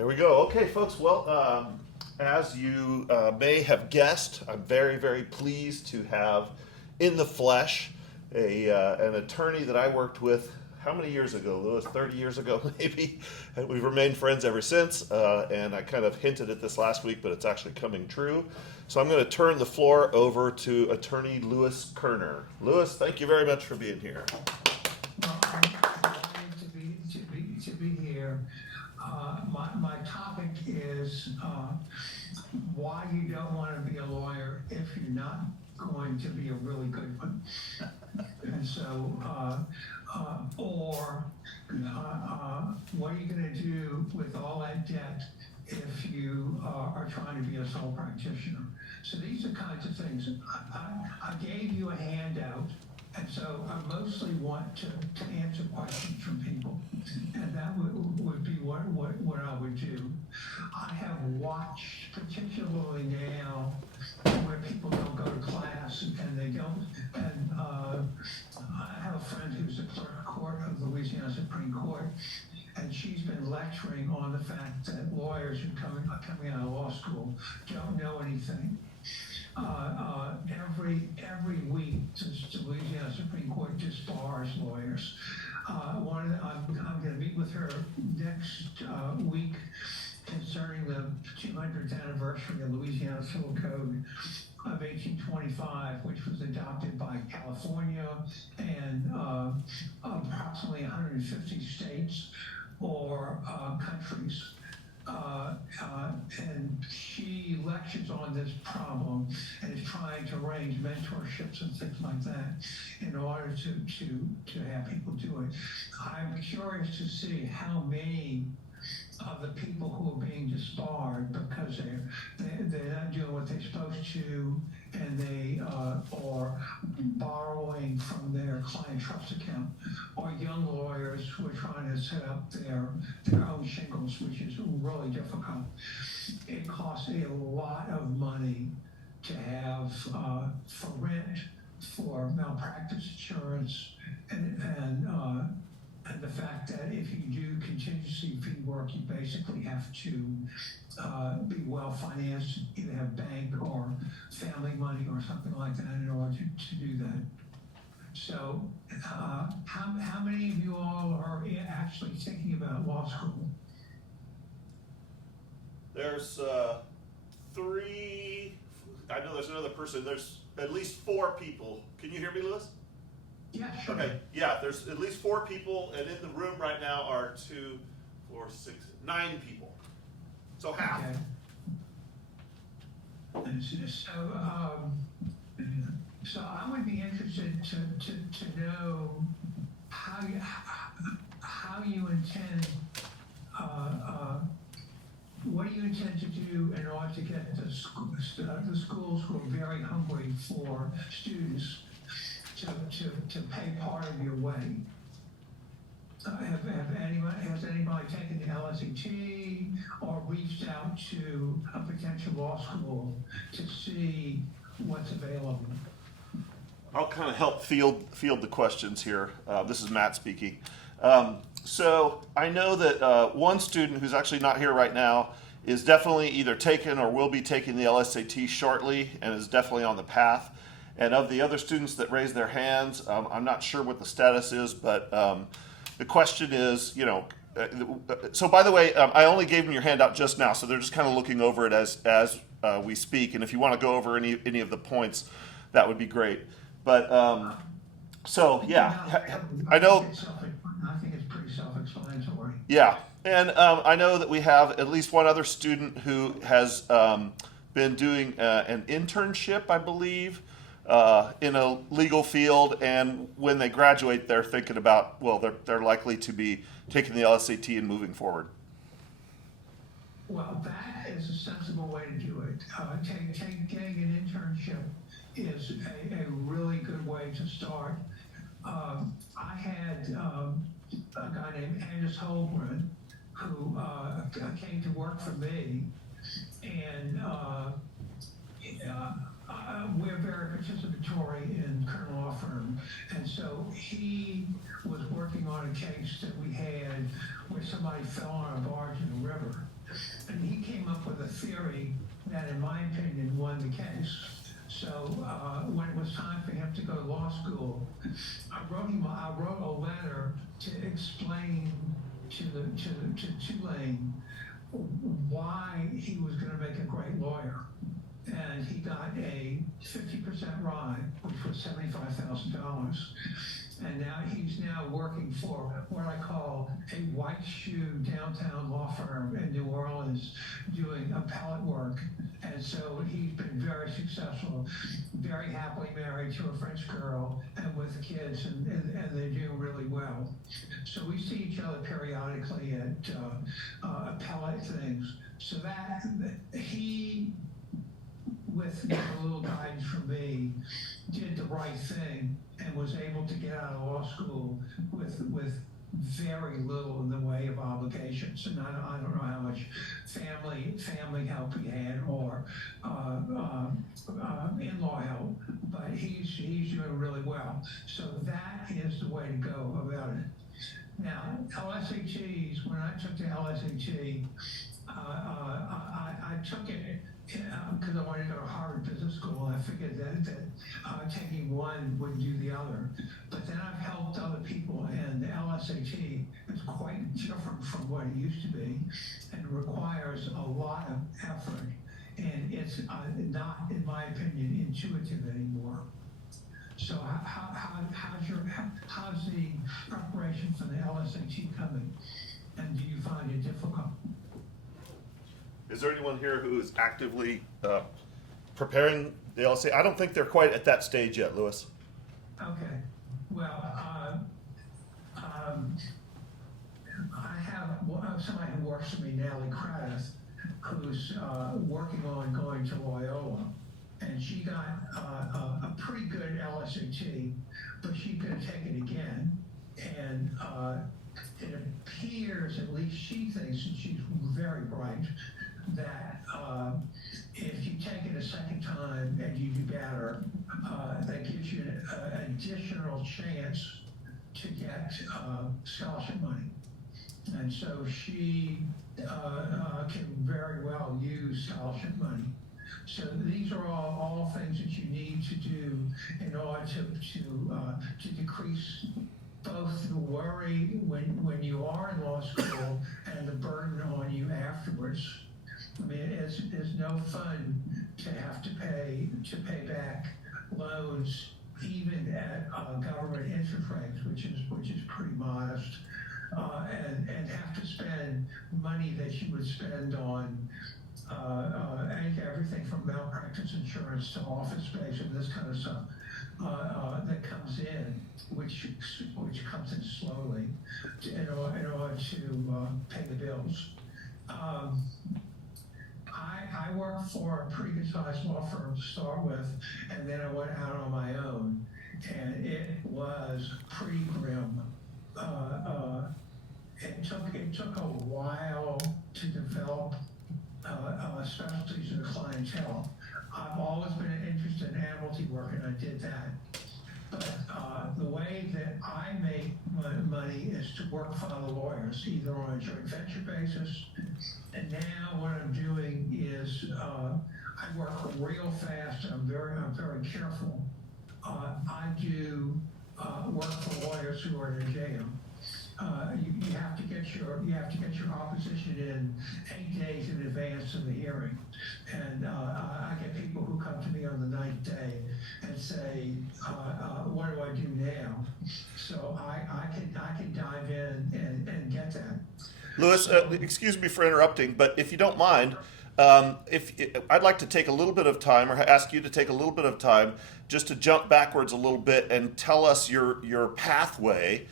There we go. Okay, folks. Well, as you may have guessed, I'm very, very pleased to have in the flesh an attorney that I worked with. How many years ago, Lewis? 30 years ago, maybe. And we've remained friends ever since. And I kind of hinted at this last week, but it's actually coming true. So I'm going to turn the floor over to Attorney Lewis Koerner. Lewis, thank you very much for being here. Well, I'm glad to be here. My topic is why you don't want to be a lawyer if you're not going to be a really good one. And so, what are you going to do with all that debt if you are trying to be a sole practitioner? So these are kinds of things. I gave you a handout. And so I mostly want to answer questions from people, and that would be what I would do. I have watched, particularly now, where people don't go to class and they don't. And I have a friend who's the clerk of court of the Louisiana Supreme Court, and she's been lecturing on the fact that lawyers who are coming out of law school don't know anything. Every week, the Louisiana Supreme Court disbars lawyers. I'm going to meet with her next week concerning the 200th anniversary of Louisiana Civil Code of 1825, which was adopted by California and approximately 150 states or countries. And she lectures on this problem and is trying to arrange mentorships and things like that in order to have people do it. I'm curious to see how many of the people who are being disbarred because they're not doing what they're supposed to, and they are borrowing from their client trust account, or young lawyers who are trying to set up their own shingles, which is really difficult. It costs a lot of money to have for rent, for malpractice insurance, and the fact that if you do contingency fee work, you basically have to be well financed, either have bank or family money or something like that in order to do that. So how many of you all are actually thinking about law school? There's three. I know there's another person. There's at least 4 people. Can you hear me, Lewis? Yeah, sure. Okay, yeah, there's at least 4 people, and in the room right now are 2, 4, 6, 9 people. So half. Okay. So I would be interested to know how you intend, what do you intend to do in order to get the schools who are very hungry for students to pay part of your way? Has anybody taken the LSAT or reached out to a potential law school to see what's available? I'll kind of help field the questions here. This is Matt speaking. So I know that one student who's actually not here right now is definitely either taken or will be taking the LSAT shortly and is definitely on the path. And of the other students that raised their hands, I'm not sure what the status is, but the question is, so by the way, I only gave them your handout just now, so they're just kind of looking over it as we speak. And if you want to go over any of the points, that would be great. But so yeah, I know. I think it's pretty self-explanatory. Yeah, and I know that we have at least one other student who has been doing an internship, I believe, in a legal field, and when they graduate, they're thinking about, well, they're likely to be taking the LSAT and moving forward. Well, that is a sensible way to do it. Getting an internship is a really good way to start. I had a guy named Anders Holmgren who came to work for me, and we're very participatory in Koerner Law Firm, and so he was working on a case that we had where somebody fell on a barge in the river. And he came up with a theory that, in my opinion, won the case. So when it was time for him to go to law school, I wrote a letter to explain to Tulane why he was going to make a great lawyer. And he got a 50% ride, which was $75,000. And now he's working for what I call a white shoe downtown law firm in New Orleans doing appellate work. And so he's been very successful, very happily married to a French girl and with kids, and they do really well. So we see each other periodically at appellate things. So that he, with a little guidance from me, did the right thing and was able to get out of law school with very little in the way of obligations. And I don't know how much family help he had or in-law help, but he's doing really well. So that is the way to go about it. Now, LSATs, when I took the LSAT, I took it because I wanted to go to Harvard Business School. I figured that taking one would do the other. But then I've helped other people, and the LSAT is quite different from what it used to be, and requires a lot of effort. And it's not, in my opinion, intuitive anymore. So how's the preparation for the LSAT coming? And do you find it difficult? Is there anyone here who is actively preparing the LSAT? I don't think they're quite at that stage yet, Louis. Okay. Well, I have somebody who works for me, Natalie Kratis, who's working on going to Loyola. And she got a pretty good LSAT, but she's going to take it again. And it appears, at least she thinks, and she's very bright, that if you take it a second time and you do better, that gives you an additional chance to get scholarship money. And so she can very well use scholarship money. So these are all things that you need to do in order to decrease both the worry when you are in law school and the burden on you afterwards. I mean, it's no fun to have to pay back loans even at government interest rates, which is pretty modest, and have to spend money that you would spend on everything from malpractice insurance to office space and this kind of stuff that comes in, which comes in slowly in order to pay the bills. I worked for a pretty good sized law firm to start with, and then I went out on my own, and it was pretty grim. It took a while to develop specialties in the clientele. I've always been interested in admiralty work, and I did that. But the way that I make money is to work for other lawyers, either on a joint venture basis. And now what I'm doing is I work real fast. I'm very careful. I do work for lawyers who are in jail. You have to get your opposition in 8 days in advance of the hearing, and I get people who come to me on the 9th day and say, "What do I do now?" So I can dive in and get that. Louis, excuse me for interrupting, but if you don't mind, I'd like to take a little bit of time, or ask you to take a little bit of time, just to jump backwards a little bit and tell us your pathway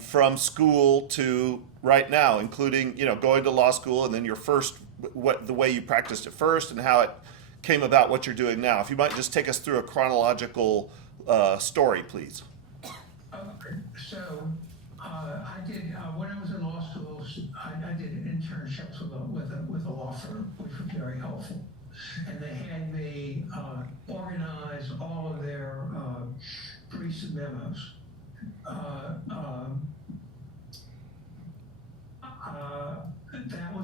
from school to right now, including going to law school and then your first, the way you practiced it first and how it came about, what you're doing now. If you might just take us through a chronological story, please. Okay, so I did when I was in law school, I did internships with a law firm, which was very helpful, and they had me organize all of their briefs and memos.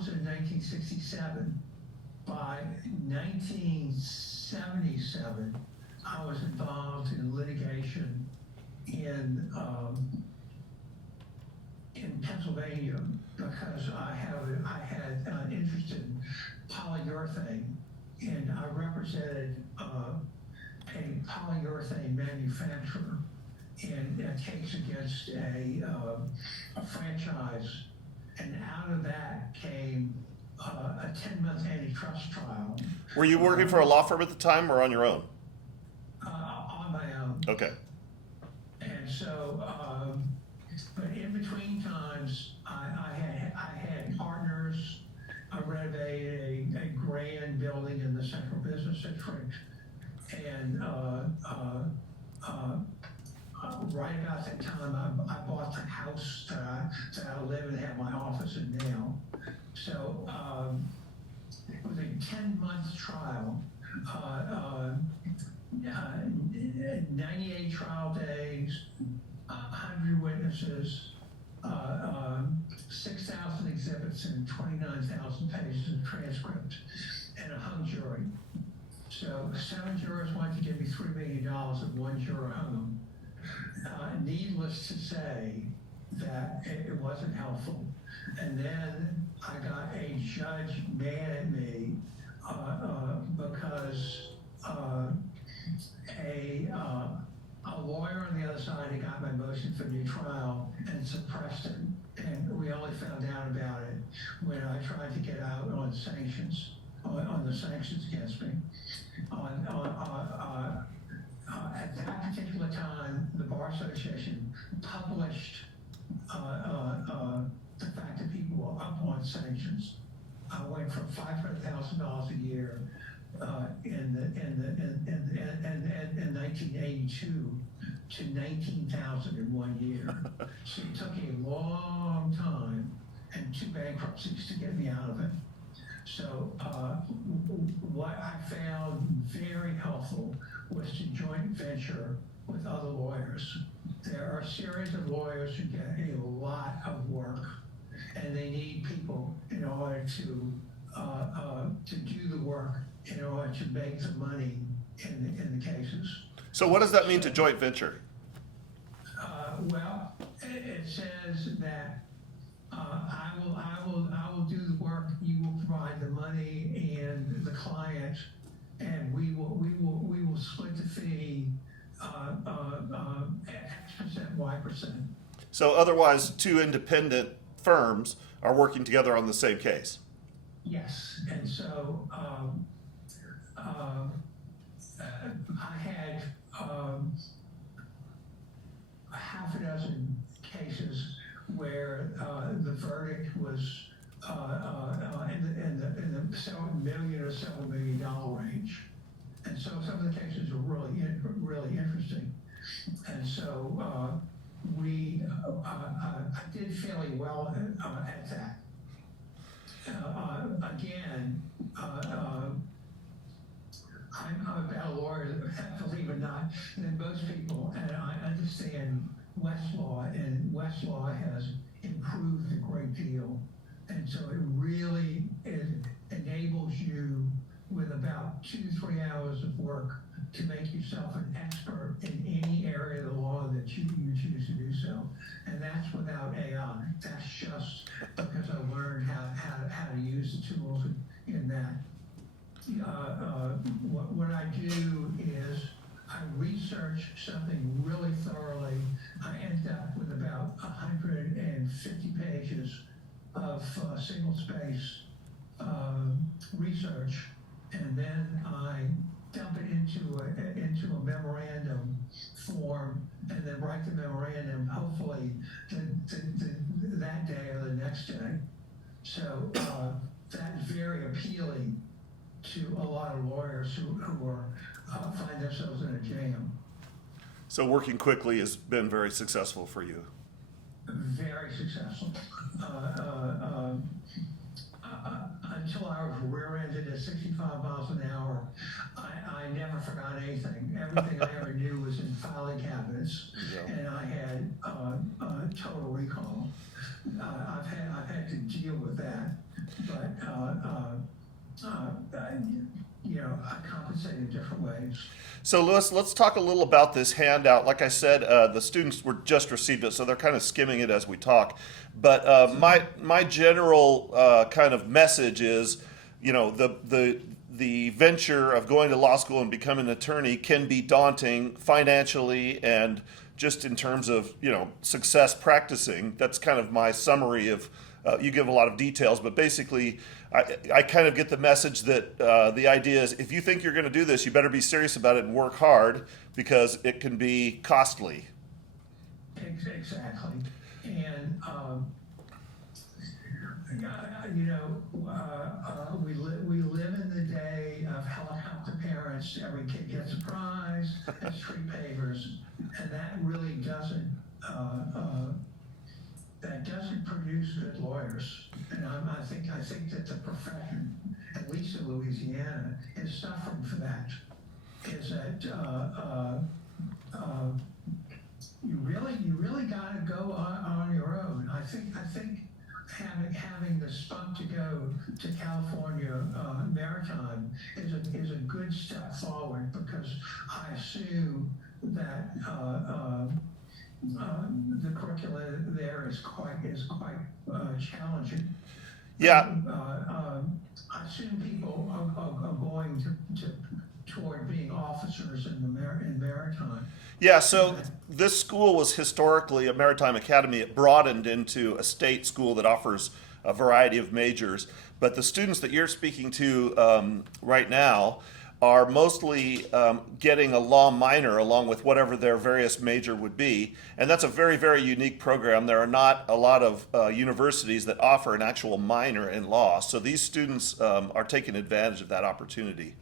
was in 1967. By 1977, I was involved in litigation in Pennsylvania because I had an interest in polyurethane, and I represented a polyurethane manufacturer in a case against a franchise, and out of that came a 10-month antitrust trial. Were you working for a law firm at the time or on your own? On my own. Okay. And so, but in between times, I had partners. I renovated a grand building in the Central Business District, and right about that time, I bought the house that I live and have my office in now. So it was a 10-month trial, 98 trial days, 100 witnesses, 6,000 exhibits, and 29,000 pages of transcript, and a hung jury. So 7 jurors wanted to give me $3 million and 1 juror hung. Needless to say that it wasn't helpful. And then I got a judge mad at me because a lawyer on the other side had got my motion for new trial and suppressed it. And we only found out about it when I tried to get out on sanctions, on the sanctions against me. At that particular time, the Bar Association published the fact that people were up on sanctions. I went from $500,000 a year in 1982 to 19,000 in 1 year. So it took a long time and 2 bankruptcies to get me out of it. So what I found very helpful was to joint venture with other lawyers. There are a series of lawyers who get a lot of work, and they need people in order to do the work, in order to make the money in the cases. So what does that mean to joint venture? Well, it says that I will do the work. You will provide the money and the client, and we will split the fee X%, Y%. So otherwise, 2 independent firms are working together on the same case. Yes, and so I had half a dozen cases where the verdict was in the several million or several $1 million range, and so some of the cases are really interesting, and so I did fairly well at that. Again, I'm a better lawyer, believe it or not, than most people, and I understand Westlaw, and Westlaw has improved a great deal. And so it really enables you, with about 2-3 hours of work, to make yourself an expert in any area of the law that you choose to do so. And that's without AI. That's just because I learned how to use the tools in that. What I do is I research something really thoroughly. I end up with about 150 pages of single space research, and then I dump it into a memorandum form, and then write the memorandum hopefully that day or the next day. So that's very appealing to a lot of lawyers who find themselves in a jam. So working quickly has been very successful for you. Very successful. Until I was rear-ended at 65 miles an hour, I never forgot anything. Everything I ever knew was in filing cabinets, and I had total recall. I've had to deal with that, but uh, compensated in different ways. So, Lewis, let's talk a little about this handout. Like I said, the students were just received it, so they're kind of skimming it as we talk. But my general kind of message is, the venture of going to law school and becoming an attorney can be daunting financially and just in terms of success practicing. That's kind of my summary of. You give a lot of details, but basically, I kind of get the message that the idea is if you think you're going to do this, you better be serious about it and work hard because it can be costly. Exactly. And, we live in the day of helicopter parents. Every kid gets a prize, has free pavers, and that really doesn't produce good lawyers. And I think that the profession, at least in Louisiana, is suffering for that. Is that you really got to go on your own. I think having the spunk to go to California Maritime is a good step forward, because I assume that the curriculum there is quite challenging. Yeah. I assume people are going toward being officers in maritime. Yeah, so this school was historically a maritime academy. It broadened into a state school that offers a variety of majors. But the students that you're speaking to right now are mostly getting a law minor along with whatever their various major would be. And that's a very, very unique program. There are not a lot of universities that offer an actual minor in law. So these students are taking advantage of that opportunity.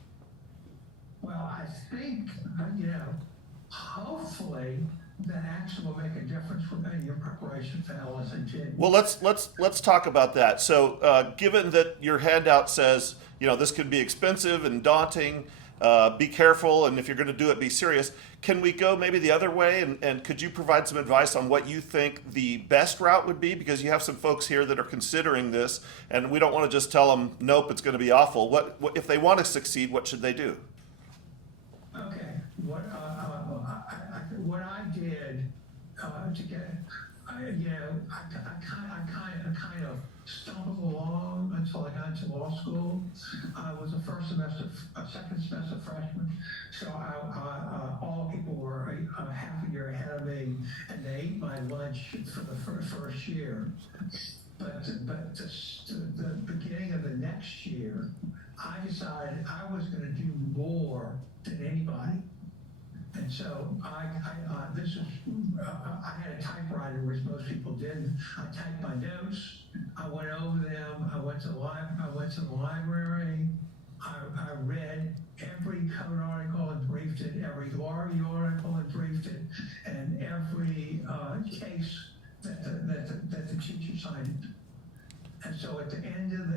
Well, I think, hopefully that actually will make a difference for your preparation for LSAT. Well, let's talk about that. So, given that your handout says, this could be expensive and daunting, be careful, and if you're going to do it, be serious. Can we go maybe the other way? And could you provide some advice on what you think the best route would be? Because you have some folks here that are considering this, and we don't want to just tell them, nope, it's going to be awful. What if they want to succeed? What should they do? Okay, what I did to get, I kind of stumbled along until I got into law school. I was a second semester freshman, so all people were a half a year ahead of me, and they ate my lunch for the first year. But the beginning of the next year, I decided I was going to do more than anybody. And so I had a typewriter, which most people didn't. I typed my notes. I went over them. I went to the library. I read every code article and briefed it, every law review article and briefed it, and every case that the teacher cited. And so at the end of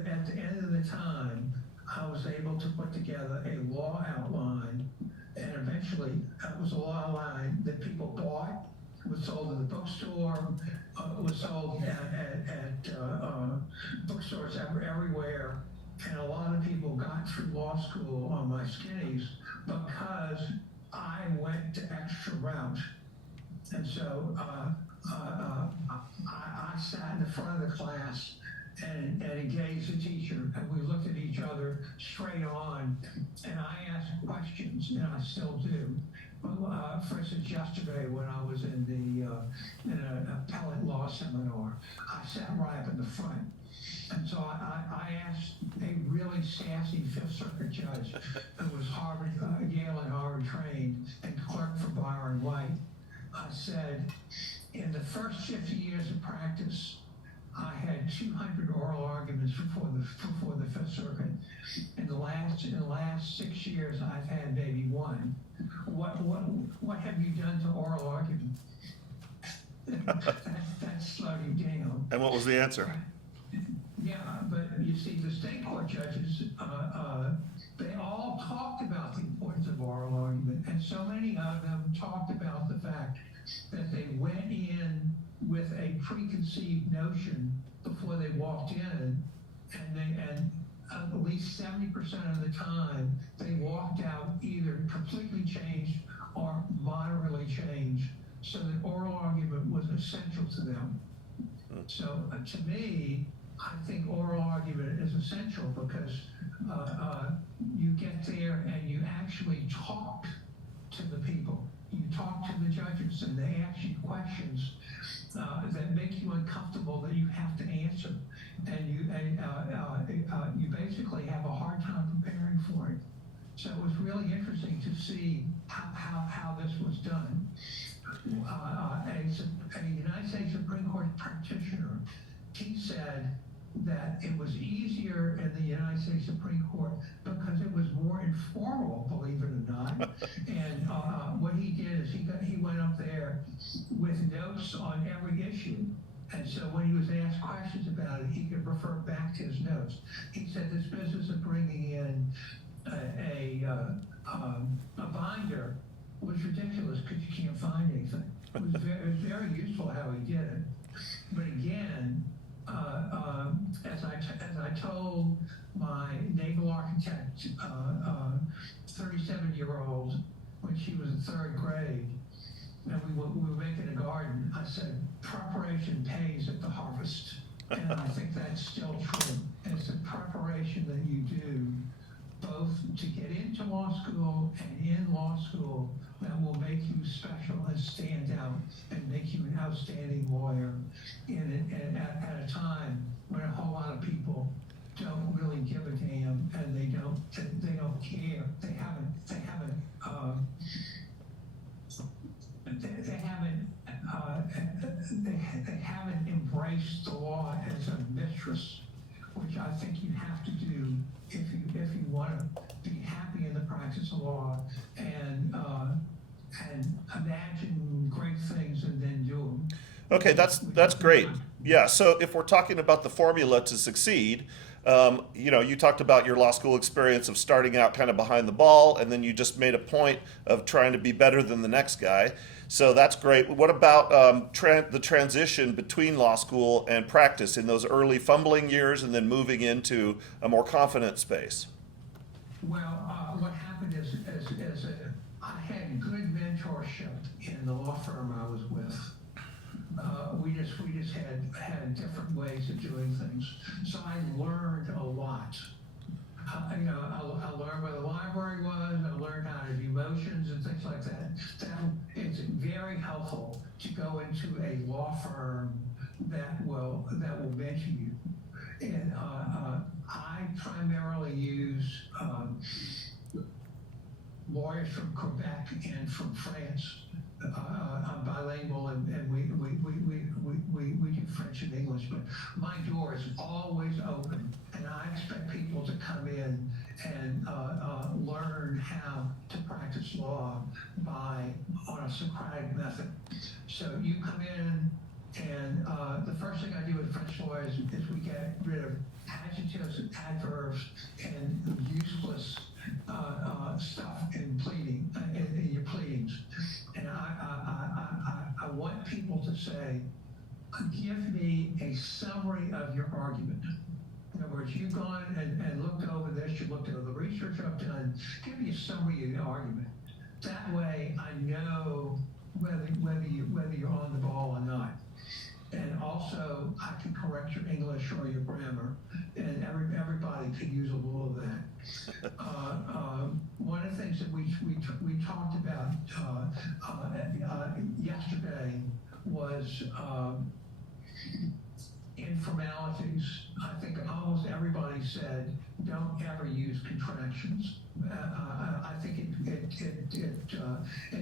the time, I was able to put together a law outline, and eventually it was a law outline that people bought. It was sold in the bookstore. It was sold at bookstores everywhere. And a lot of people got through law school on my skinnies because I went the extra route. And so I sat in the front of the class and engaged the teacher, and we looked at each other straight on, and I asked questions, and I still do. For instance, yesterday when I was in an appellate law seminar, I sat right up in the front. And so I asked a really sassy Fifth Circuit judge who was Yale and Harvard trained and clerked for Byron White. I said, in the first 50 years of practice, I had 200 oral arguments before the Fifth Circuit. In the last 6 years, I've had maybe one. What have you done to oral argument? that slowed you down. And what was the answer? Yeah, but you see, the state court judges, they all talked about the importance of oral argument, and so many of them talked about the fact that they went in with a preconceived notion before they walked in, and at least 70% 90% of the time, they walked out either completely changed or moderately changed, so that oral argument was essential to them. So to me, I think oral argument is essential because you get there and you actually talk to the people. You talk to the judges and they ask you questions that make you uncomfortable that you have to answer. And you basically have a hard time preparing for it. So it was really interesting to see how this was done. A United States Supreme Court practitioner, he said that it was easier in the United States Supreme Court because it was more informal, believe it or not. And what he did is he went up there with notes on every issue. And so when he was asked questions about it, he could refer back to his notes. He said this business of bringing in a binder was ridiculous because you can't find anything. It was very useful how he did it. But again, as I told my naval architect, 37-year-old, when she was in 3rd grade, and we were making a garden, I said, preparation pays at the harvest. And I think that's still true. It's the preparation that you do both to get into law school and in law school that will make you special and stand out and make you an outstanding lawyer at a time when a whole lot of people don't really give a damn and they don't care. They haven't embraced the law as a mistress, which I think you have to do if you want to be happy in the practice of law and imagine great things and then do them. Okay, that's great. Yeah, so if we're talking about the formula to succeed, you talked about your law school experience of starting out kind of behind the ball, and then you just made a point of trying to be better than the next guy. So that's great. What about the transition between law school and practice in those early fumbling years and then moving into a more confident space? Well, what happened is I had good mentorship in the law firm I was with. We just had different ways of doing things. So I learned a lot. I learned where the library was. I learned how to do motions and things like that. It's very helpful to go into a law firm that will mentor you. And I primarily use lawyers from Quebec and from France. I'm bilingual and we do French and English, but my door is always open and I expect people to come in and learn how to practice law on a Socratic method. So you come in and the first thing I do with French lawyers is we get rid of adjectives and adverbs and useless stuff in pleading, in your pleadings. And I want people to say, give me a summary of your argument. In other words, you've gone and looked over this, you looked at the research I've done, give me a summary of the argument. That way I know whether you're on the ball or not. And also, I can correct your English or your grammar, and everybody could use a little of that. One of the things that we talked about yesterday was informalities. I think almost everybody said, don't ever use contractions. I think it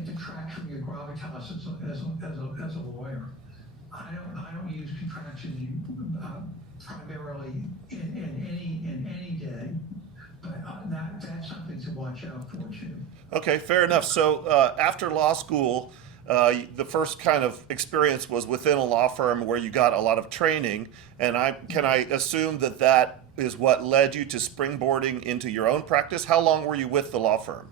detracts from your gravitas as a lawyer. I don't use contractions primarily in any day, but that's something to watch out for too. Okay, fair enough. So after law school, the first kind of experience was within a law firm where you got a lot of training, and can I assume that is what led you to springboarding into your own practice? How long were you with the law firm?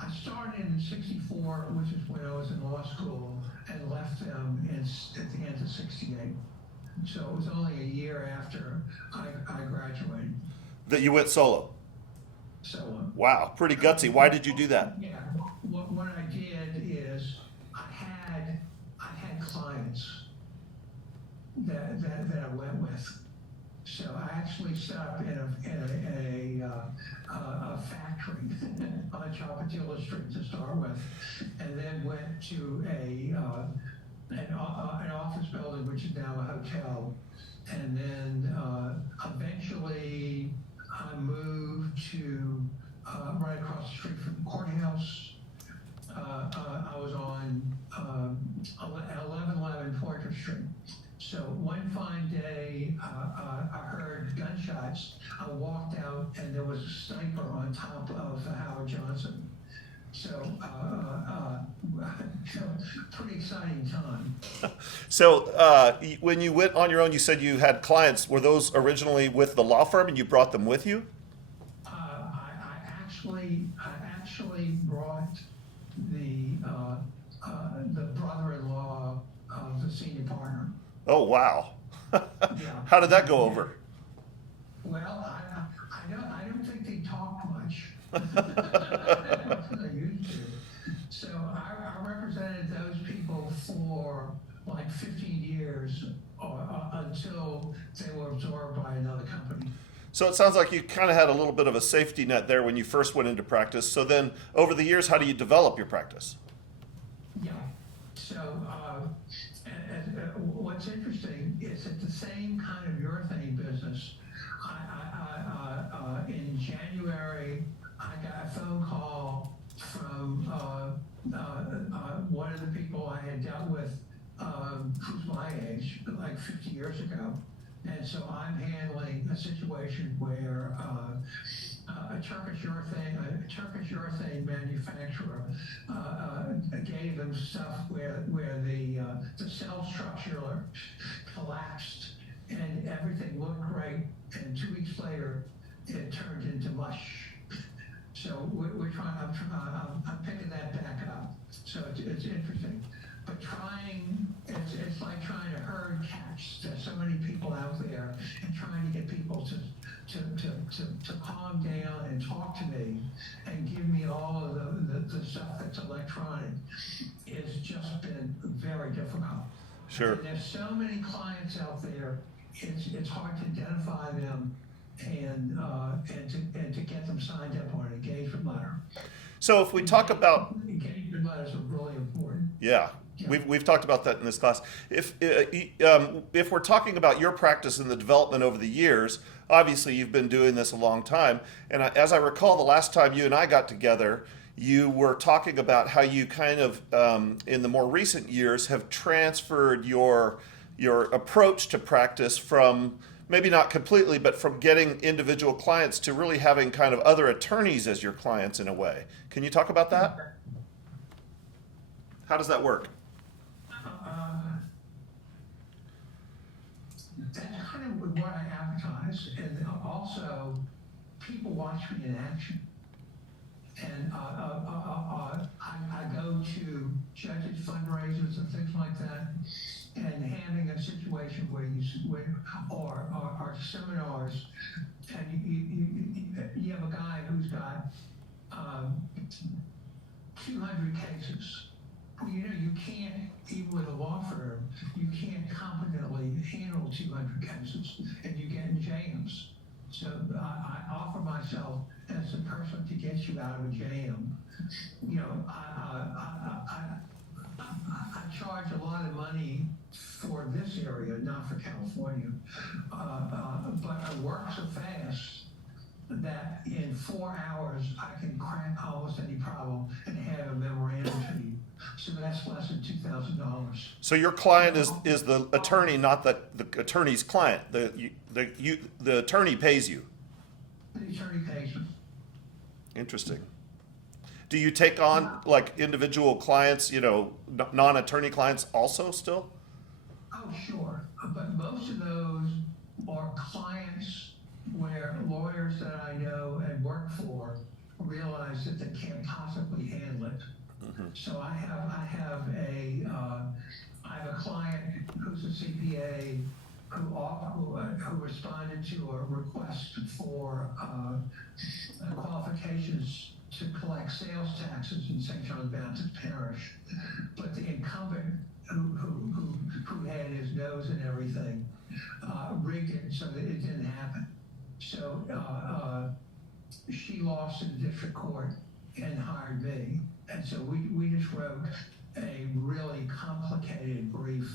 I started in '64, which is when I was in law school, and left them at the end of '68. So it was only a year after I graduated. That you went solo. So Wow, pretty gutsy. Why did you do that? yeah, what I did is I had clients that I went with. So I actually set up in a factory on Chapatilla Street to start with, and then went to an office building, which is now a hotel, and then eventually I moved to right across the street from the courthouse. I was on 1111 Porter Street. So one fine day, I heard gunshots. I walked out, and there was a sniper on top of Howard Johnson. So, so pretty exciting time. So when you went on your own, you said you had clients. Were those originally with the law firm, and you brought them with you? I actually brought the brother-in-law of the senior partner. Oh, wow. Yeah. How did that go over? Well, I don't think they talked much. They used to. So I represented those people for like 15 years until they were absorbed by another company. So it sounds like you kind of had a little bit of a safety net there when you first went into practice. So then over the years, how do you develop your practice? Yeah. So what's interesting is that the same kind of urethane business, in January, I got a phone call from one of the people I had dealt with, who's my age, like 50 years ago. And so I'm handling a situation where a Turkish urethane manufacturer gave them stuff where the cell structure collapsed and everything looked great, and 2 weeks later it turned into mush. So we're trying. I'm picking that back up. So it's interesting, but it's like trying to herd cats. There's so many people out there, and trying to get people to calm down and talk to me and give me all of the stuff that's electronic. It's just been very difficult. Sure. And there's so many clients out there. It's hard to identify them and to get them signed up on an engagement letter. So if we talk about Engagement letters are really important. yeah, we've talked about that in this class. If we're talking about your practice and the development over the years, obviously you've been doing this a long time. And as I recall, the last time you and I got together, you were talking about how you kind of in the more recent years have transferred your approach to practice from maybe not completely, but from getting individual clients to really having kind of other attorneys as your clients in a way. Can you talk about that? How does that work? That's kind of what I advertise, and also people watch me in action. And I go to judges' fundraisers and things like that, and having a situation where or seminars, and you have a guy who's got 200 cases. Well, you can't, even with a law firm, you can't competently handle 200 cases, and you get in jams. So I offer myself as the person to get you out of a jam. I charge a lot of money for this area, not for California, but I work so fast that in 4 hours I can crack almost any problem and have a memorandum to you. So that's less than $2,000. So your client is the attorney, not the attorney's client. The attorney pays you. The attorney pays me. Interesting. Do you take on like individual clients, non-attorney clients also still? Oh, sure. But most of those are clients where lawyers that I know and work for realize that they can't possibly handle it. Mm-hmm. So I have a client who's a CPA who responded to a request for qualifications to collect sales taxes in St. John Baptist Parish, but the incumbent who had his nose and everything rigged it so that it didn't happen. So she lost in the district court and hired me, and so we just wrote a really complicated brief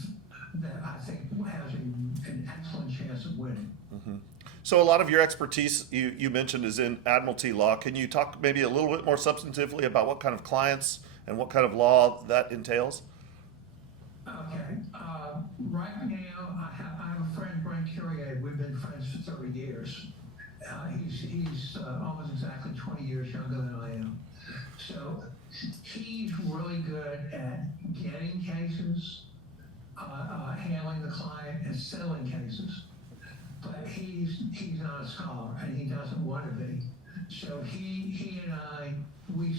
that I think has an excellent chance of winning. Mm-hmm. So a lot of your expertise you mentioned is in admiralty law. Can you talk maybe a little bit more substantively about what kind of clients and what kind of law that entails? Okay. Right now, I have a friend, Brent Courier. We've been friends for 30 years. He's almost exactly 20 years younger than I am. So he's really good at getting cases, handling the client, and settling cases. But he's not a scholar, and he doesn't want to be. So he and I, we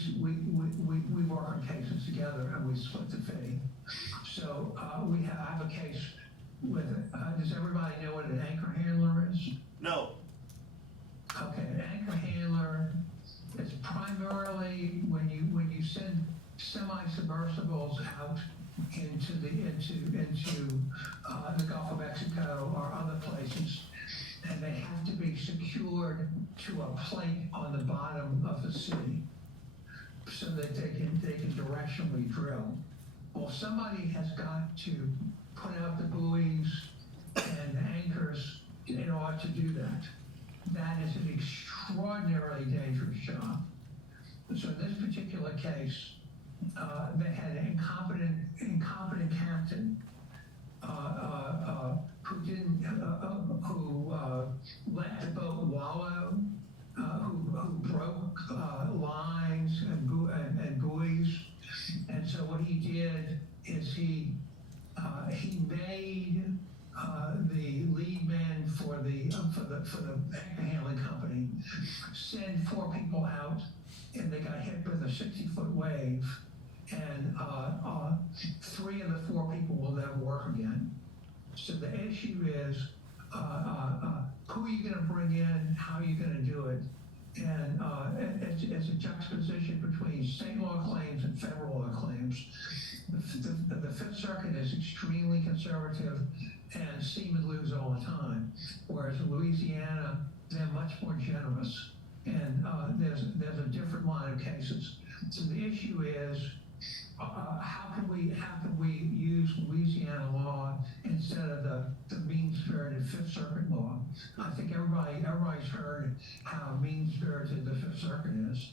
work on cases together, and we split the fee. So I have a case with, does everybody know what an anchor handler is? No. Okay, an anchor handler is primarily when you send semi-submersibles out into the Gulf of Mexico or other places, and they have to be secured to a plate on the bottom of the sea so that they can directionally drill. Well, somebody has got to put out the buoys and the anchors in order to do that. That is an extraordinarily dangerous job. So in this particular case, they had an incompetent captain who let the boat wallow, who broke lines and buoys, and so what he did is he made the lead man for the anchor handling company send 4 people out, and they got hit with a 60-foot wave, and 3 of the 4 people will never work again. So the issue is who are you going to bring in, how are you going to do it, and it's a juxtaposition between state law claims and federal law claims. The Fifth Circuit is extremely conservative, and seamen lose all the time, whereas in Louisiana, they're much more generous, and there's a different line of cases. So the issue is, how can we use Louisiana law instead of the mean-spirited Fifth Circuit law? I think everybody's heard how mean-spirited the Fifth Circuit is.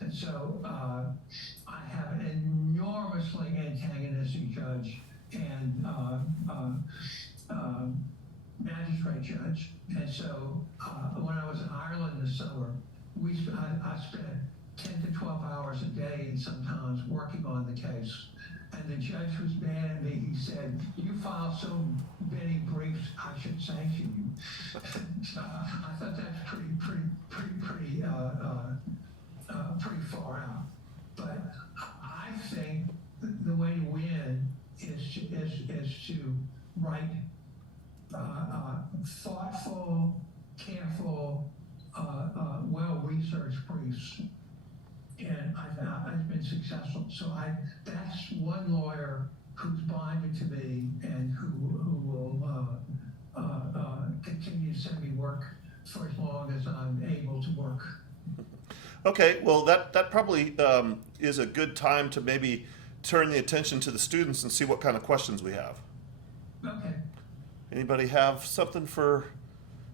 And so I have an enormously antagonistic judge and magistrate judge. And so when I was in Ireland this summer, I spent 10 to 12 hours a day and sometimes working on the case. And the judge was mad at me. He said, "You filed so many briefs, I should sanction you." So I thought that's pretty far out. But I think the way to win is to write thoughtful, careful, well-researched briefs. And I've been successful. So that's one lawyer who's bonded to me and who will continue to send me work for as long as I'm able to work. Okay, well that probably is a good time to maybe turn the attention to the students and see what kind of questions we have. Okay. Anybody have something for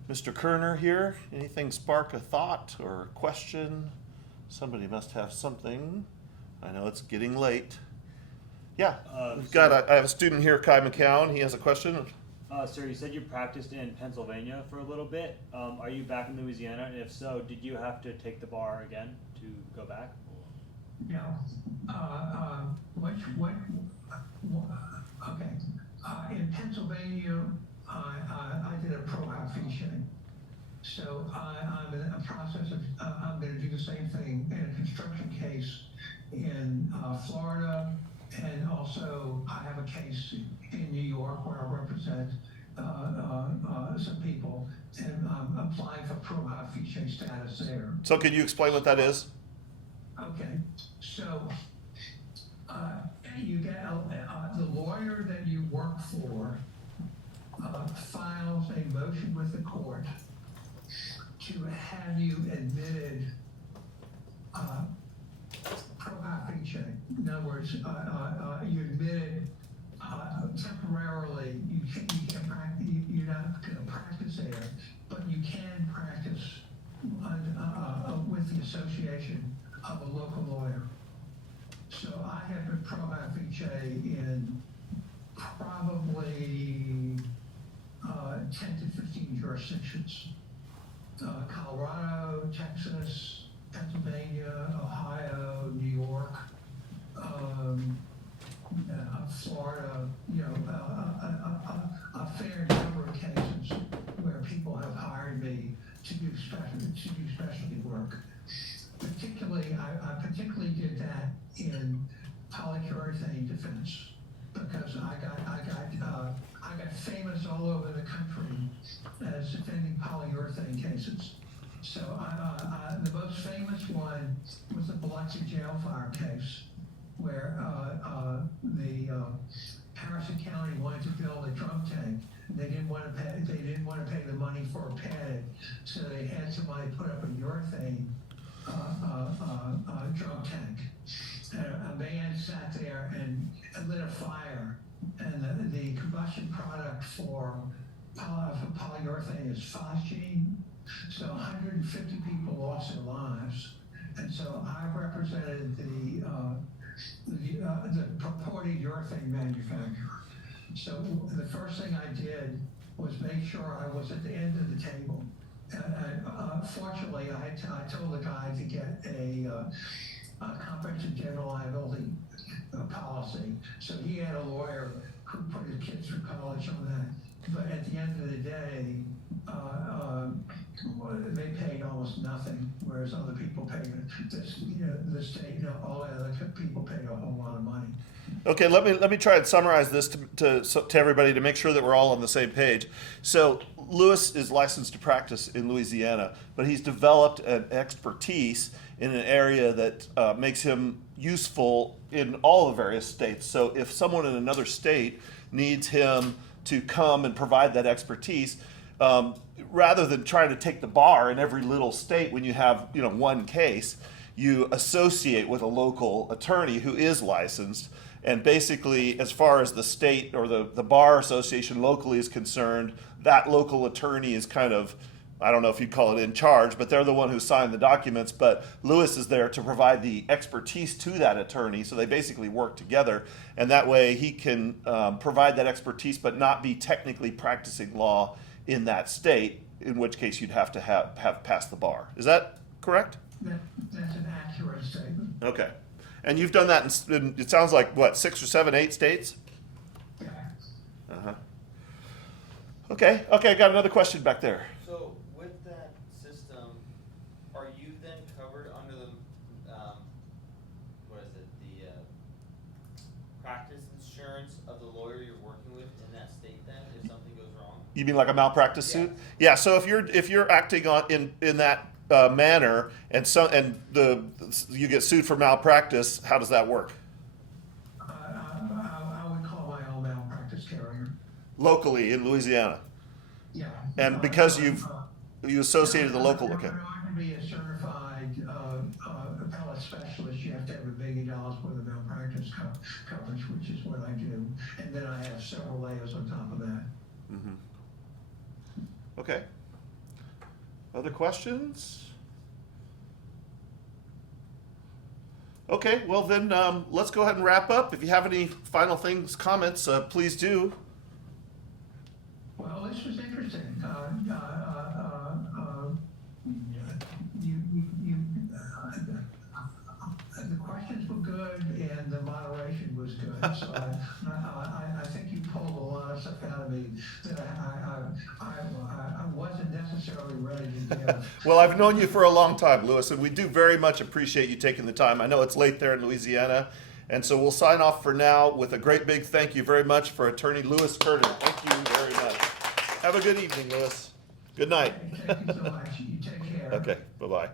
Mr. Koerner here? Anything spark a thought or a question? Somebody must have something. I know it's getting late. Yeah, I have a student here, Kai McCown. He has a question. Sir, you said you practiced in Pennsylvania for a little bit. Are you back in Louisiana? And if so, did you have to take the bar again to go back? No. Okay. In Pennsylvania, I did a pro fee sharing. So I'm in a process of, I'm going to do the same thing in a construction case in Florida, and also I have a case in New York where I represent some people and applying for pro fiche status there. So can you explain what that is? Okay, so you get the lawyer that you work for files a motion with the court to have you admitted pro fiche. In other words, you admitted temporarily. You can't practice. You're not going to practice there, but you can practice with the association of a local lawyer. So I have been pro fiche in probably 10 to 15 jurisdictions. Colorado, Texas, Pennsylvania, Ohio, New York, Florida, a fair number of cases where people have hired me to do specialty work. Particularly, I particularly did that in polyurethane defense because I got famous all over the country as defending polyurethane cases. So the most famous one was the Biloxi jail fire case, where the Harrison County wanted to build a drug tank. They didn't want to pay. They didn't want to pay the money for a pad, so they had somebody put up a urethane drug tank. A man sat there and lit a fire, and the combustion product for polyurethane is phosgene. So 150 people lost their lives, and so I represented the purported urethane manufacturer. So the first thing I did was make sure I was at the end of the table. Fortunately, I told the guy to get a comprehensive general liability policy. So he had a lawyer who put his kids through college on that. But at the end of the day, they paid almost nothing, whereas other people paid the state, all the other people paid a whole lot of money. Okay, let me try and summarize this to everybody to make sure that we're all on the same page. So Lewis is licensed to practice in Louisiana, but he's developed an expertise in an area that makes him useful in all the various states. So if someone in another state needs him to come and provide that expertise, rather than trying to take the bar in every little state when you have one case, you associate with a local attorney who is licensed. And basically, as far as the state or the bar association locally is concerned, that local attorney is kind of, I don't know if you'd call it in charge, but they're the one who signed the documents. But Lewis is there to provide the expertise to that attorney. So they basically work together. And that way he can provide that expertise, but not be technically practicing law in that state, in which case you'd have to have passed the bar. Is that correct? That's an accurate statement. Okay. And you've done that in it sounds like, what, 6 or 7, 8 states? Yeah. Uh-huh. Okay, I got another question back there. So with that system, are you then covered under the, the practice insurance of the lawyer you're working with in that state then, if something goes wrong? You mean like a malpractice suit? Yeah, so if you're acting in that manner and you get sued for malpractice, how does that work? I would call my own malpractice carrier. Locally in Louisiana. Yeah. And because you associated the local, okay. In order to be a certified appellate specialist, you have to have $1 million worth of malpractice coverage, which is what I do. And then I have several layers on top of that. Mm-hmm. Okay. Other questions? Okay, well then let's go ahead and wrap up. If you have any final comments, please do. Well, this was interesting. The questions were good and the moderation was good. So I think you pulled a lot of stuff out of me that I wasn't necessarily ready to give. Well, I've known you for a long time, Lewis, and we do very much appreciate you taking the time. I know it's late there in Louisiana, and so we'll sign off for now with a great big thank you very much for Attorney Lewis Koerner. Thank you very much. Have a good evening, Louis. Good night. Thank you so much. You take care. Okay, bye-bye.